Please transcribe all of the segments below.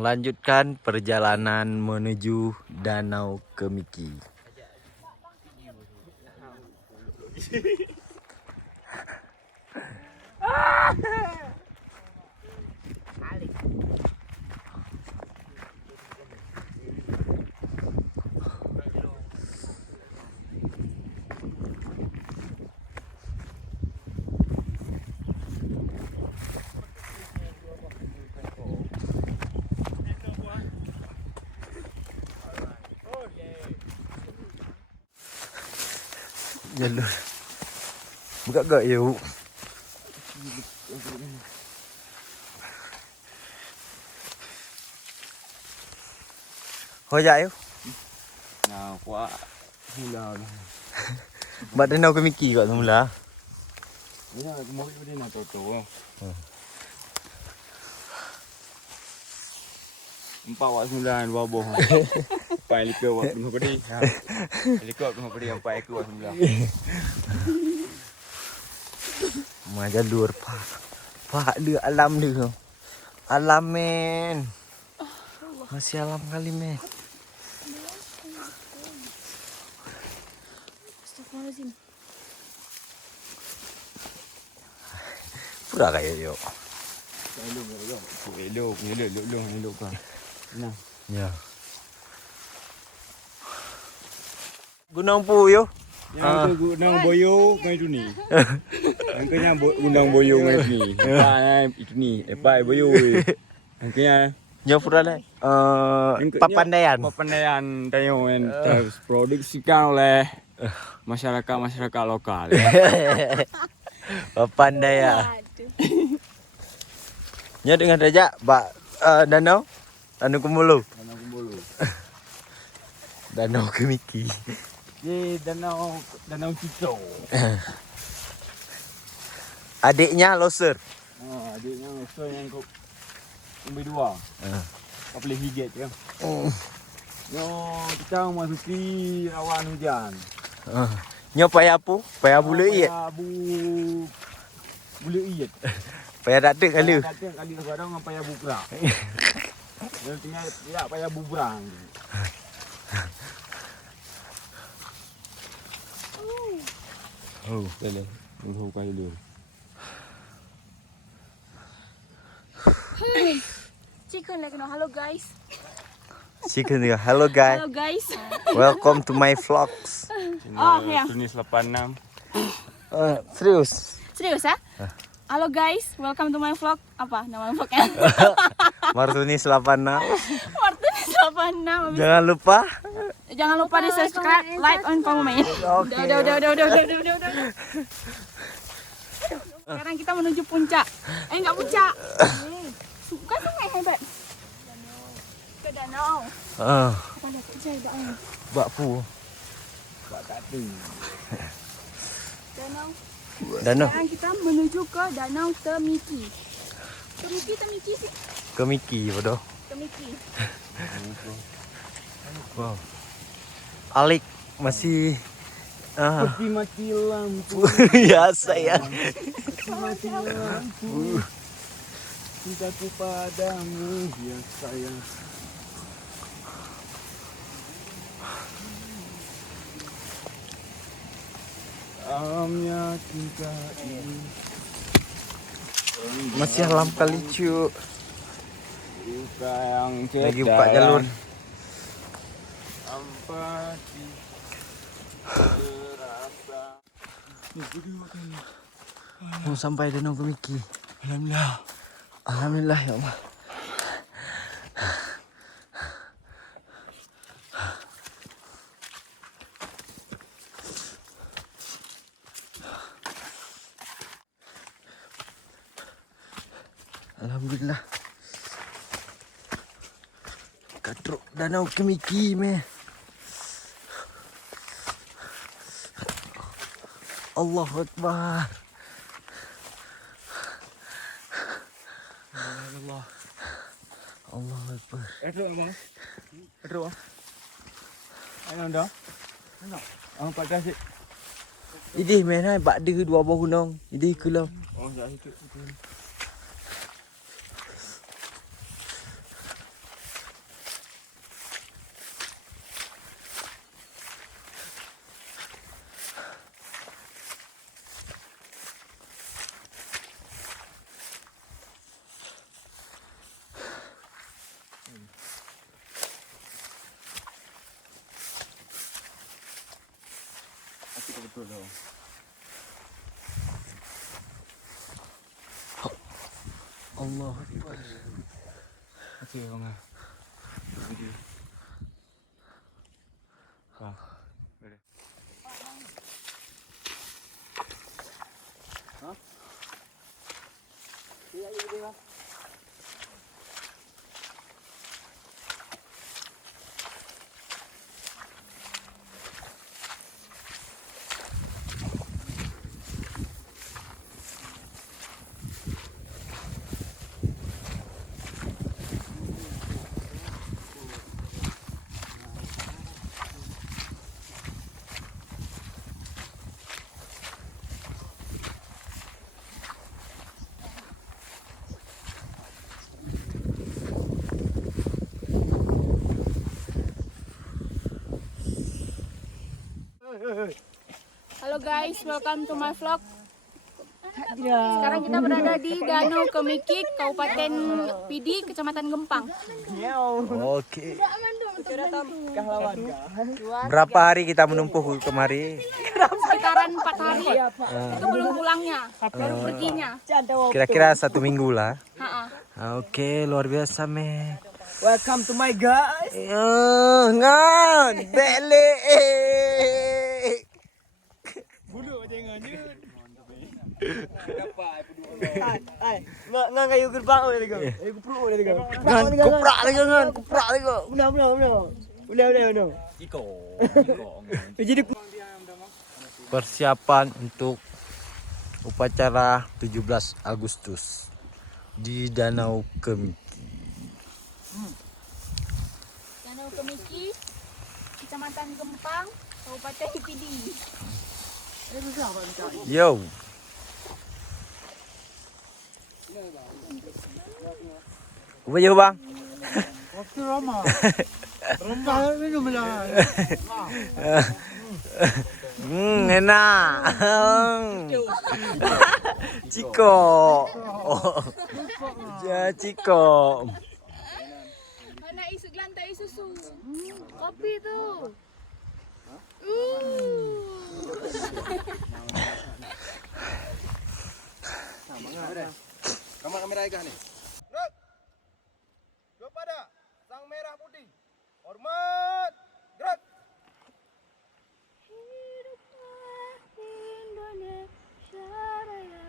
melanjutkan perjalanan menuju Danau Kemiki. Jalur buka gak yuk. Hoyak yuk. Nah, kuat mula. Buat Danau Kemiki kat semula. Ya, mau pergi nak toto. Empat wak 9 baboh. Pai likar wak penuh pedi. Likar penuh pedi empat ekor wak 9. Jalur pak dia alam dia. Alam men. Masih alam kali men. Astagfirullahaladzim. Pura kayak yuk. Elok kan. Nah. Ya. Gunung Puyuh. Yang ke Gunung Boyo mai tu ni. Yang kenya Gunung Boyo mai tu ni. Apa itu ni? Apa Boyo. Yang kenya Nyopura le. Papandayan. Papandaian tayo yang terproduksikan oleh masyarakat lokal. Papandayan. Nya dengan raja Danau Kemulu. Danau Kemiki. Di Danau Cicau. Adiknya Loser. Adiknya Loser yang nombor 2. Kau boleh higit kan? Kita masuki awan hujan. Nyo payah apa? Payah bulu iat. Bulu iat. Payah datuk kali. Datuk kali kadang payah bubrang. Dan tidak payah bubrang. Oh, boleh. Uruh kali dulu. Chicken like no. Hello guys. Chicken juga. Hello guys. Hello guys. Welcome to my vlogs. Oh, ya. Tunis 86. Serius. Serius ya? Halo guys, welcome to my vlog. Apa nama vlognya? Martunis 86. Martin 86. Jangan lupa Jangan lupa di subscribe, like, and comment. Oke. Udah. Sekarang kita menuju puncak. Enggak puncak. Bukan sungai hebat. Ke danau. Kita lihat aja danau. Bakpu. Bak tatu. Danau. Sekarang kita menuju ke Danau Kemiki. Kemiki sih. Kemiki bodoh. Kemiki. Wow. Alik masih Peti mati lampu. biasa ya. Peti mati lampu. Cintaku padamu ya sayang. Alamnya cinta ini. Masih alam kali cu. Buka yang Lagi buka jalur. Empati terasa. Mau sampai Danau Kemiki. Alhamdulillah. Alhamdulillah ya Allah. Alhamdulillah. Katruk Danau Kemiki meh. Allahu Akbar. Allah. Allahu Akbar. Pedro bang. Pedro. Ayo anda. Ang pada sih. Ini mana bak dia dua buah gunung. Ini kelam. Oh, dah itu. Betul dong. Allah. Okey, bang. Video. Wah. Boleh. Hah? Iya, iya. Halo guys, welcome to my vlog. Sekarang kita berada di Danau Kemikik, Kabupaten Pidi, Kecamatan Gempang. Oke. Berapa hari kita menempuh kemari? Sekitaran 4 hari. Itu belum pulangnya, baru perginya. Kira-kira 1 minggu lah. Ha-ha. Oke, luar biasa, me. Welcome to my guys. Ngan, bele. Bulu jangan je. Nggak kayu gerbang oleh tiga. Kuprak oleh tiga. Ngan, kuprak lagi, ngan, kuprak lagi. Udah. Iko. Jadi Persiapan untuk upacara 17 Agustus di Danau Kemiki. Danau Kemikik, Kecamatan Gempang, Kabupaten Pidi. Yo. Apa je bang? waktu lama. Rempah minum lah. Enak. Ciko. Ja Ciko. Mana isu lantai susu? Kopi tuh. Kamera ikan nih. Kepada sang merah putih. Hormat. Gerak. Hiduplah Indonesia Raya.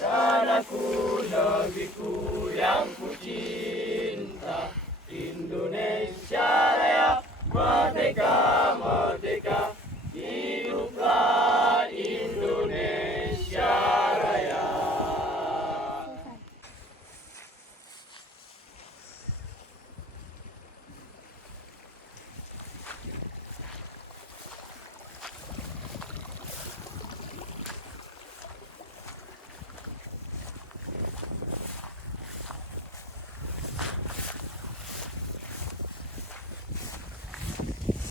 Tanahku